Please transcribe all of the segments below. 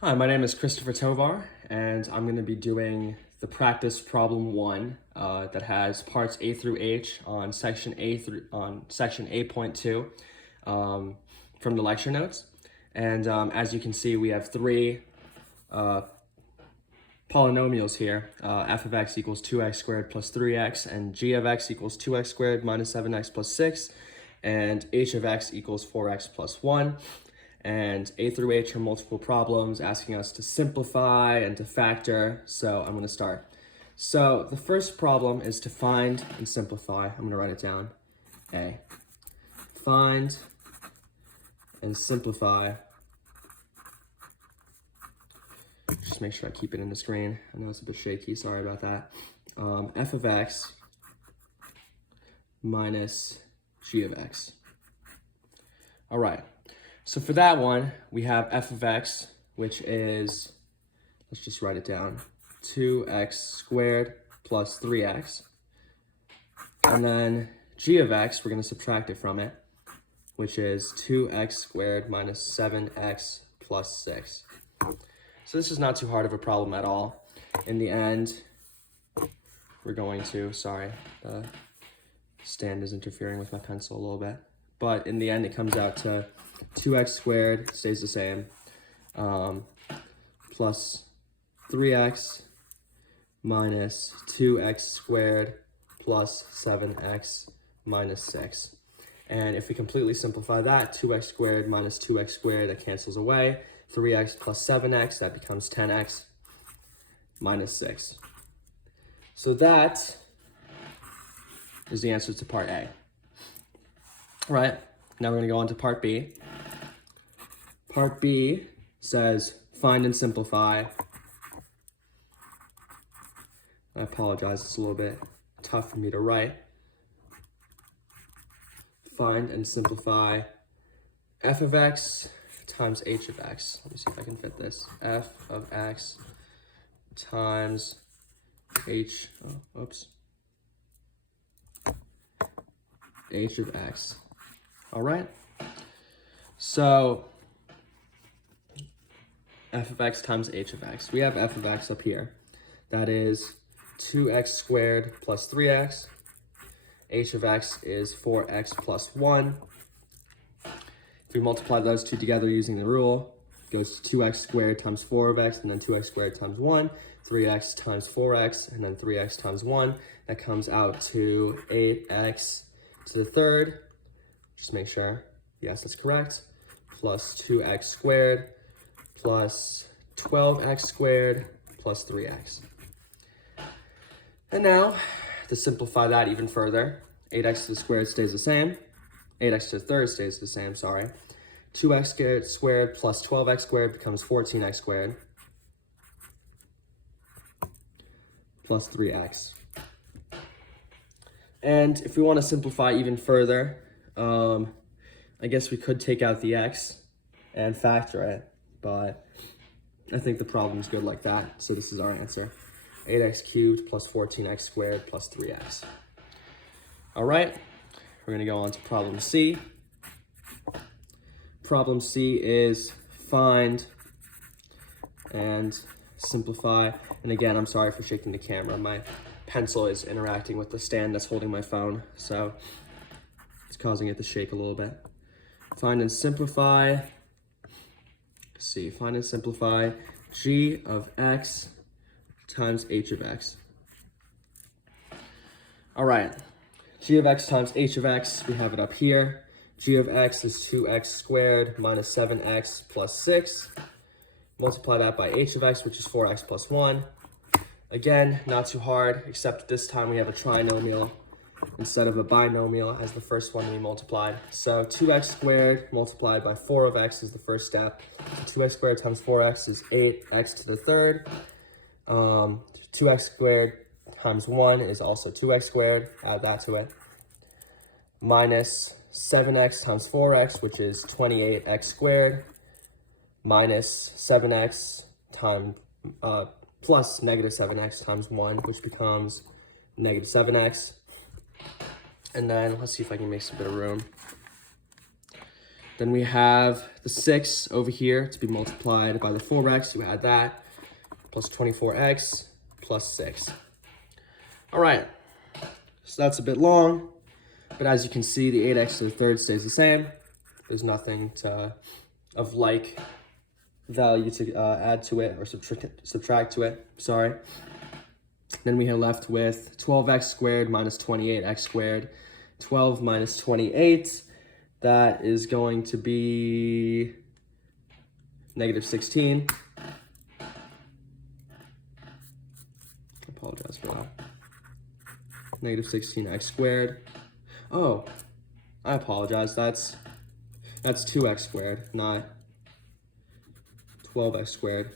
Hi, my name is Christopher Tovar, and I'm going to be doing the practice problem 1 that has parts A through H on section section 8.2 from the lecture notes. And as you can see, we have three polynomials here. F of x equals 2x squared plus 3x, and g of x equals 2x squared minus 7x plus 6, and h of x equals 4x plus 1. And A through H are multiple problems asking us to simplify and to factor, so I'm going to start. So the first problem is to find and simplify. I'm going to write it down. A. Find and simplify. Just make sure I keep it in the screen. I know it's a bit shaky, sorry about that. F of x minus g of x. All right. So for that one, we have f of x, which is, let's just write it down, 2x squared plus 3x. And then g of x, we're going to subtract it from it, which is 2x squared minus 7x plus 6. So this is not too hard of a problem at all. In the end, we're going to, sorry, the stand is interfering with my pencil a little bit. But in the end, it comes out to 2x squared stays the same, plus 3x minus 2x squared plus 7x minus 6. And if we completely simplify that, 2x squared minus 2x squared, that cancels away. 3x plus 7x, that becomes 10x minus 6. So that is the answer to part A. All right, now we're going to go on to part B. Part B says find and simplify. I apologize, it's a little bit tough for me to write. Find and simplify f of x times h of x. Let me see if I can fit this. F of x times h of x. All right. So f of x times h of x. We have f of x up here. That is 2x squared plus 3x. H of x is 4x plus 1. If we multiply those two together using the rule, it goes 2x squared times 4 of x, and then 2x squared times 1, 3x times 4x, and then 3x times 1. That comes out to 8x to the third. Just make sure, yes, that's correct, plus 2x squared plus 12x squared plus 3x. And now, to simplify that even further, 8x to the squared stays the same. 8x to the third stays the same, sorry. 2x squared plus 12x squared becomes 14x squared plus 3x. And if we want to simplify even further, I guess we could take out the x and factor it, but I think the problem's good like that, so this is our answer. 8x cubed plus 14x squared plus 3x. All right, we're going to go on to problem C. Problem C is find and simplify. And again, I'm sorry for shaking the camera. My pencil is interacting with the stand that's holding my phone, so it's causing it to shake a little bit. Find and simplify. Let's see, find and simplify g of x times h of x. All right, g of x times h of x, we have it up here. G of x is 2x squared minus 7x plus 6. Multiply that by h of x, which is 4x plus 1. Again, not too hard, except this time we have a trinomial instead of a binomial as the first one we multiplied. So 2x squared multiplied by 4 of x is the first step. So 2x squared times 4x is 8x to the third. 2x squared times 1 is also 2x squared. Add that to it. Minus 7x times 4x, which is 28x squared. Minus 7x times plus negative 7x times 1, which becomes negative 7x. And then let's see if I can make some bit of room. Then we have the 6 over here to be multiplied by the 4x. You add that, plus 24x plus 6. All right, so that's a bit long, but as you can see, the 8x to the third stays the same. There's nothing of like value to add to it or subtract to it, sorry. Then we are left with 12x squared minus 28x squared. 12 minus 28, that is going to be negative 16. I apologize for that. Negative 16x squared. Oh, I apologize. That's 2x squared, not 12x squared.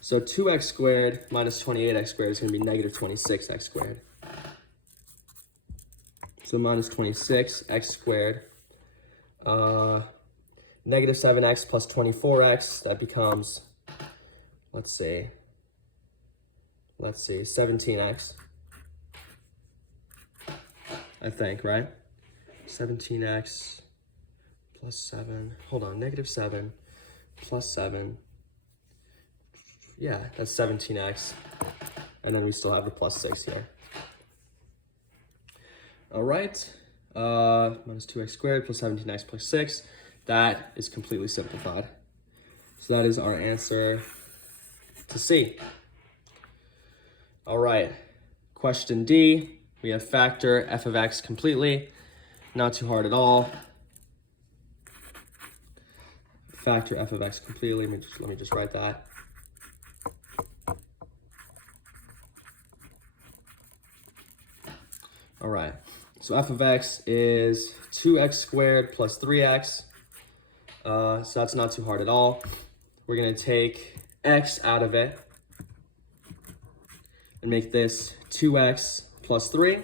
So 2x squared minus 28x squared is going to be negative 26x squared. So minus 26x squared. Negative 7x plus 24x, that becomes, let's see, 17x. I think, right? 17x plus 7. Hold on, negative 7 plus 7. Yeah, that's 17x. And then we still have the plus 6 here. All right, minus 2x squared plus 17x plus 6. That is completely simplified. So that is our answer to C. All right, question D. We have factor f of x completely. Not too hard at all. Factor f of x completely. Let me just write that. All right, so f of x is 2x squared plus 3x. So that's not too hard at all. We're gonna take x out of it and make this 2x plus 3,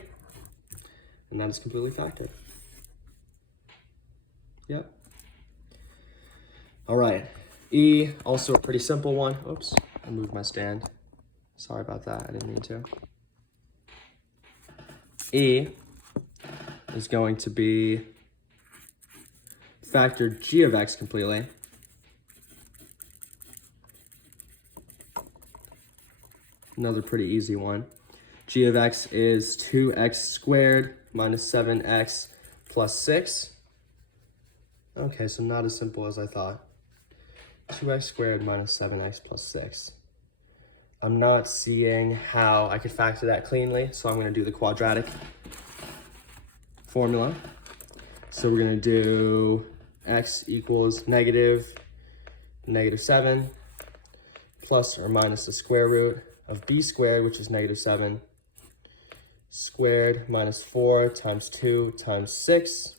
and that is completely factored. Yep. All right, E, also a pretty simple one. Oops, I moved my stand. Sorry about that, I didn't mean to. E is going to be factor g of x completely. Another pretty easy one. G of x is 2x squared minus 7x plus 6. Okay, so not as simple as I thought. 2x squared minus 7x plus 6. I'm not seeing how I could factor that cleanly, so I'm going to do the quadratic formula. So we're going to do x equals negative 7 plus or minus the square root of b squared, which is negative 7, squared minus 4 times 2 times 6,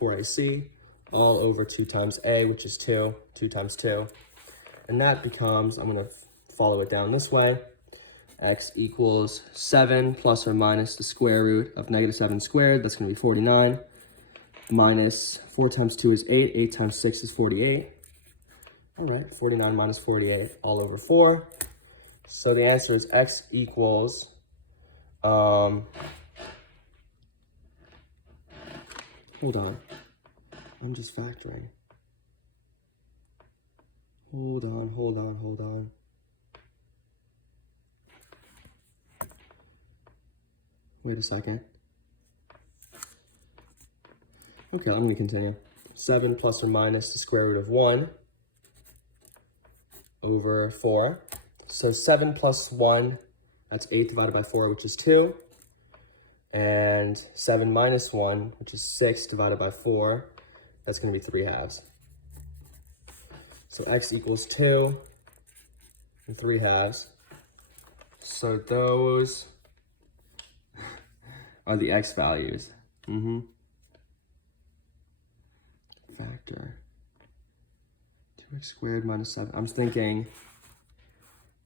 4ac, all over 2 times a, which is 2 times 2. And that becomes, I'm going to follow it down this way, x equals 7 plus or minus the square root of negative 7 squared, that's going to be 49, minus 4 times 2 is 8, 8 times 6 is 48. All right, 49 minus 48, all over 4. So the answer is x equals, hold on, I'm just factoring. Hold on. Wait a second. Okay, I'm going to continue. 7 plus or minus the square root of 1 over 4. So 7 plus 1, that's 8 divided by 4, which is 2. And 7 minus 1, which is 6 divided by 4, that's going to be 3 halves. So x equals 2 and 3 halves. So those are the x values. Factor 2x squared minus 7. I'm thinking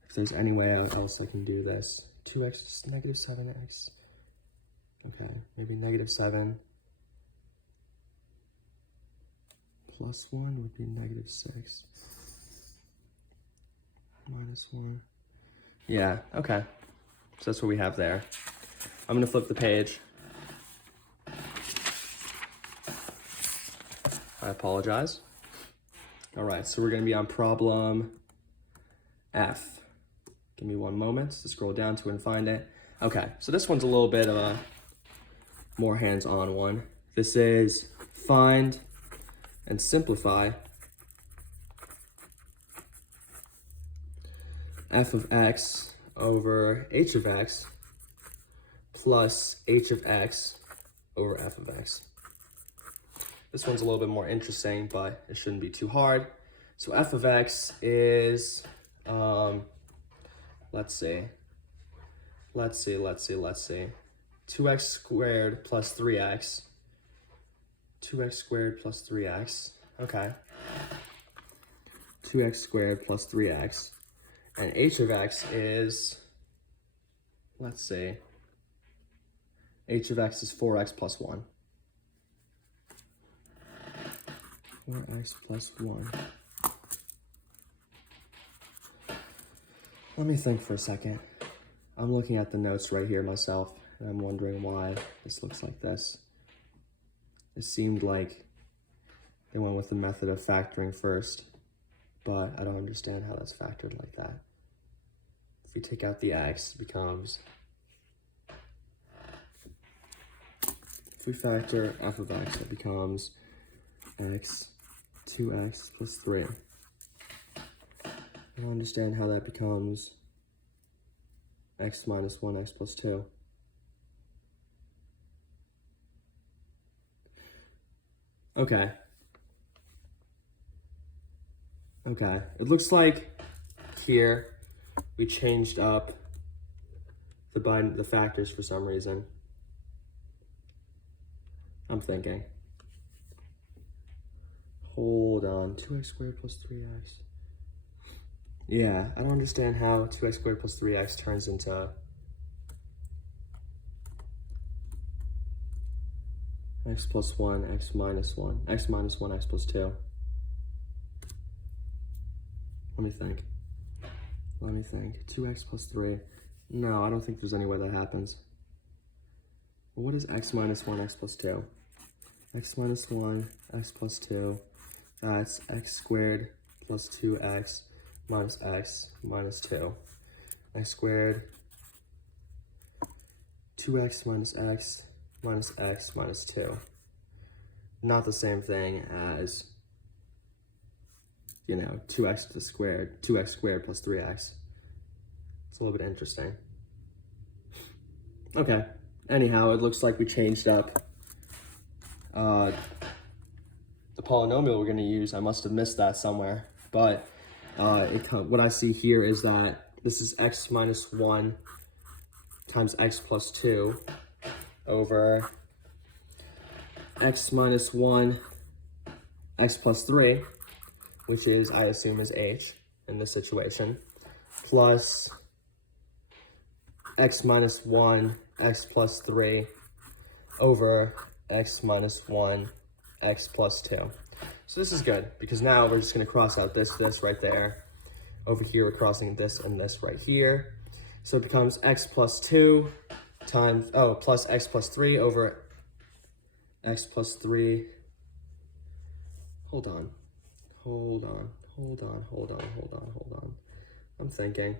if there's any way else I can do this. 2x is negative 7x. Okay, maybe negative 7 plus 1 would be negative 6 minus 1. Yeah, okay. So that's what we have there. I'm going to flip the page. I apologize. All right, so we're gonna be on problem F. Give me one moment to scroll down to and find it. Okay, so this one's a little bit of a more hands-on one. This is find and simplify f of x over h of x plus h of x over f of x. This one's a little bit more interesting, but it shouldn't be too hard. So f of x is, let's see. 2x squared plus 3x. 2x squared plus 3x. Okay. 2x squared plus 3x. And h of x is, let's see. H of x is 4x plus 1. 4x plus 1. Let me think for a second. I'm looking at the notes right here myself, and I'm wondering why this looks like this. It seemed like they went with the method of factoring first, but I don't understand how that's factored like that. If we take out the x, it becomes, if we factor f of x, it becomes x, 2x plus 3. I don't understand how that becomes x minus 1x plus 2. Okay. It looks like here we changed up the factors for some reason. I'm thinking. Hold on, 2x squared plus 3x. Yeah, I don't understand how 2x squared plus 3x turns into x plus 1, x minus 1, x minus 1, x plus 2. Let me think. 2x plus 3. No, I don't think there's any way that happens. Well, what is x minus 1, x plus 2? X minus 1, x plus 2. That's x squared plus 2x minus x minus 2. X squared, 2x minus x minus 2. Not the same thing as, 2x to the squared, 2x squared plus 3x. It's a little bit interesting. Okay, anyhow, it looks like we changed up the polynomial we're going to use. I must have missed that somewhere, but what I see here is that this is x minus 1 times x plus 2 over x minus 1 x plus 3, which is, I assume, is h in this situation, plus x minus 1 x plus 3 over x minus 1 x plus 2. So this is good, because now we're just going to cross out this right there. Over here, we're crossing this and this right here. So it becomes x plus 2 times, plus x plus 3 over x plus 3. Hold on. I'm thinking.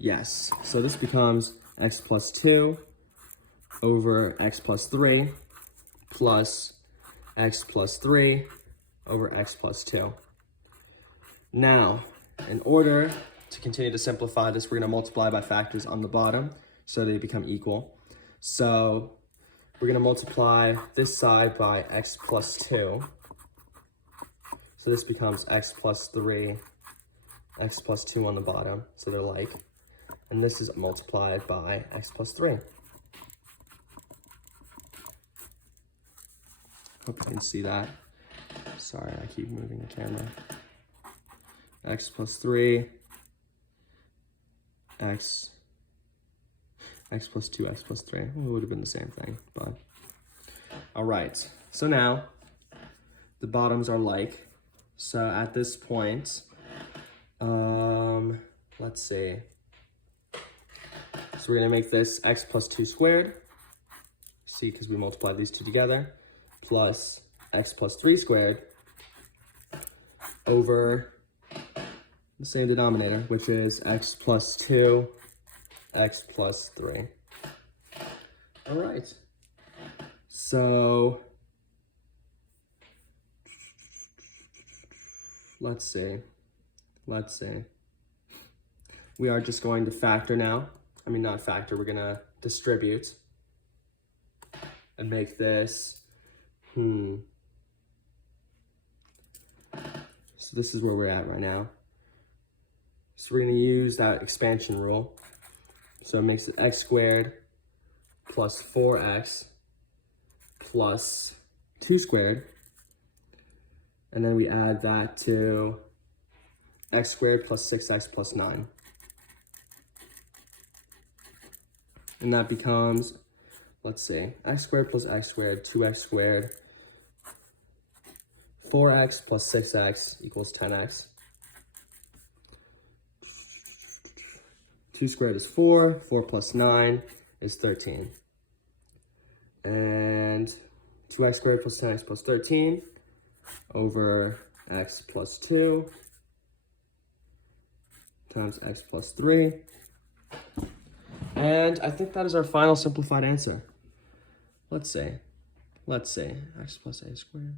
Yes, so this becomes x plus 2 over x plus 3 plus x plus 3 over x plus 2. Now, in order to continue to simplify this, we're going to multiply by factors on the bottom so they become equal. So we're going to multiply this side by x plus 2. So this becomes x plus 3, x plus 2 on the bottom, so they're like. And this is multiplied by x plus 3. Hope you can see that. Sorry, I keep moving the camera. X plus 3, x plus 2, x plus 3. It would have been the same thing, but. All right, so now the bottoms are like. So at this point, let's see. So we're going to make this x plus 2 squared. See, because we multiplied these two together, plus x plus 3 squared over the same denominator, which is x plus 2, x plus 3. All right. So let's see. We are just going to factor now. I mean, not factor, we're going to distribute and make this, So this is where we're at right now. So we're going to use that expansion rule. So it makes it x squared plus 4x plus 2 squared. And then we add that to x squared plus 6x plus 9. And that becomes, let's see, x squared plus x squared, 2x squared, 4x plus 6x equals 10x. 2 squared is 4, 4 plus 9 is 13. And 2x squared plus 10x plus 13 over x plus 2 times x plus 3. And I think that is our final simplified answer. Let's see, x plus a squared.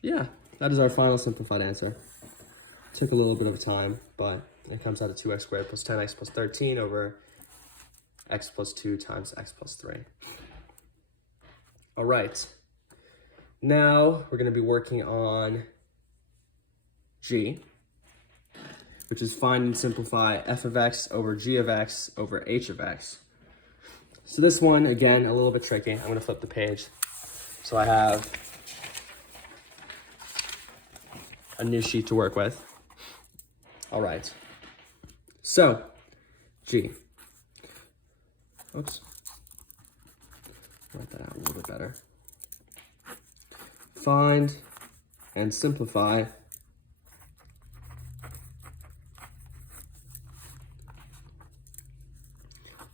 Yeah, that is our final simplified answer. Took a little bit of time, but it comes out to 2x squared plus 10x plus 13 over x plus 2 times x plus 3. All right. Now we're going to be working on G, which is find and simplify f of x over g of x over h of x. So this one, again, a little bit tricky. I'm going to flip the page. So I have a new sheet to work with. All right. So, G. Oops. Write that out a little bit better. Find and simplify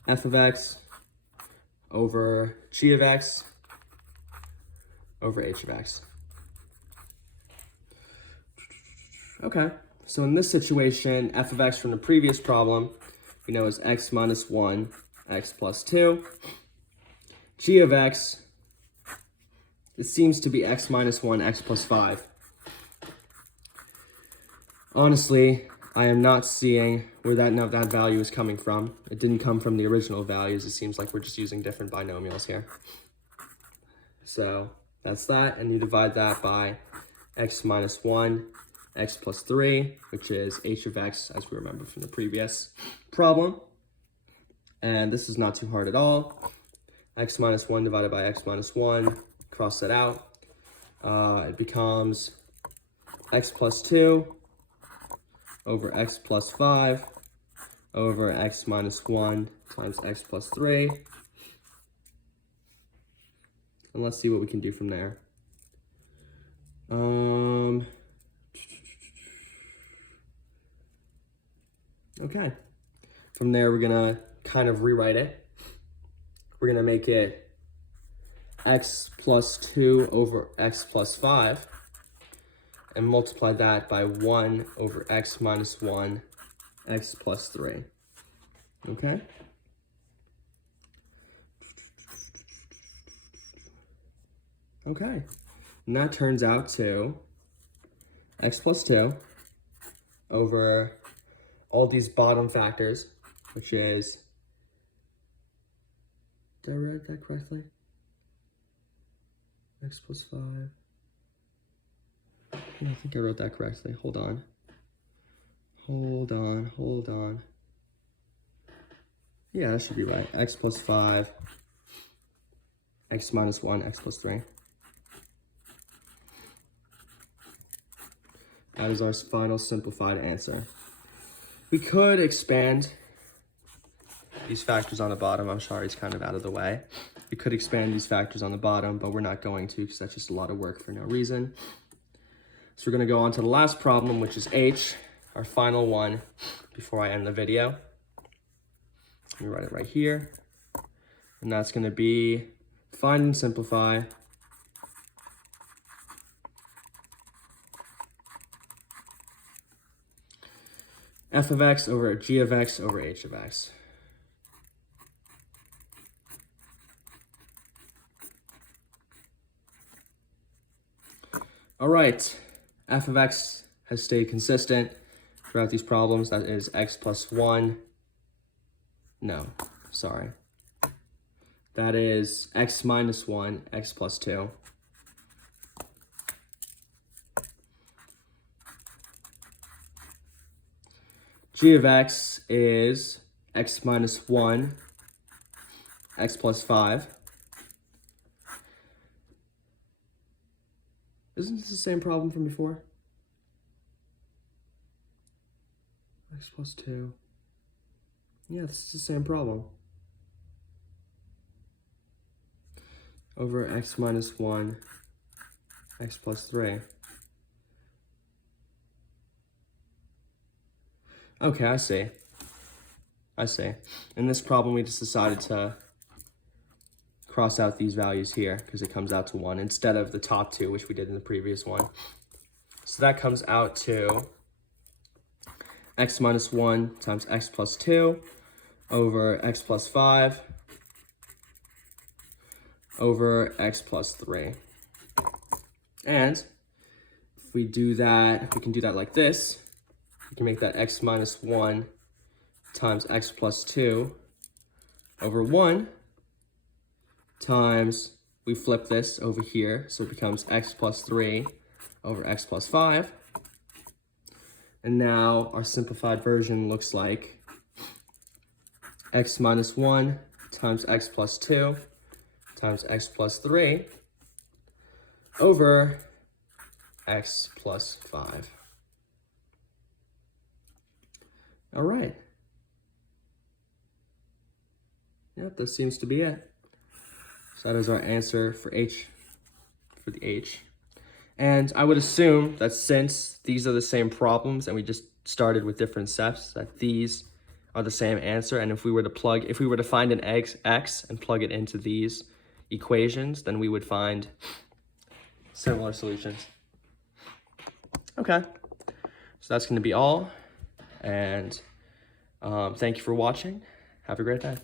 f of x over g of x over h of x. Okay, so in this situation, f of x from the previous problem, we know is x minus 1, x plus 2. G of x, it seems to be x minus 1, x plus 5. Honestly, I am not seeing where that value is coming from. It didn't come from the original values. It seems like we're just using different binomials here. So that's that, and you divide that by x minus 1, x plus 3, which is h of x, as we remember from the previous problem. And this is not too hard at all. X minus 1 divided by x minus 1, cross that out. It becomes x plus 2 over x plus 5 over x minus 1 times x plus 3. And let's see what we can do from there. Okay. From there, we're going to kind of rewrite it. We're going to make it x plus 2 over x plus 5 and multiply that by 1 over x minus 1, x plus 3. Okay? Okay. And that turns out to x plus 2 over all these bottom factors, which is, did I write that correctly? X plus 5. I think I wrote that correctly. Hold on. Yeah, that should be right. X plus 5, x minus 1, x plus 3. That is our final simplified answer. We could expand these factors on the bottom. I'm sorry, it's kind of out of the way. We could expand these factors on the bottom, but we're not going to because that's just a lot of work for no reason. So we're going to go on to the last problem, which is H, our final one, before I end the video. Let me write it right here. And that's going to be find and simplify f of x over g of x over h of x. All right, f of x has stayed consistent throughout these problems. That is x plus 1. No, sorry. That is x minus 1, x plus 2. G of x is x minus 1, x plus 5. Isn't this the same problem from before? X plus 2. Yeah, this is the same problem. Over x minus 1, x plus 3. Okay, I see. In this problem, we just decided to cross out these values here because it comes out to 1 instead of the top two, which we did in the previous one. So that comes out to x minus 1 times x plus 2 over x plus 5 over x plus 3. And if we do that, we can do that like this. We can make that x minus 1 times x plus 2 over 1 times, we flip this over here, so it becomes x plus 3 over x plus 5. And now our simplified version looks like x minus 1 times x plus 2 times x plus 3 over x plus 5. All right. Yep, this seems to be it. So that is our answer for the H. And I would assume that since these are the same problems and we just started with different steps, that these are the same answer. And if we were to find an x and plug it into these equations, then we would find similar solutions. Okay, so that's going to be all. And thank you for watching. Have a great day.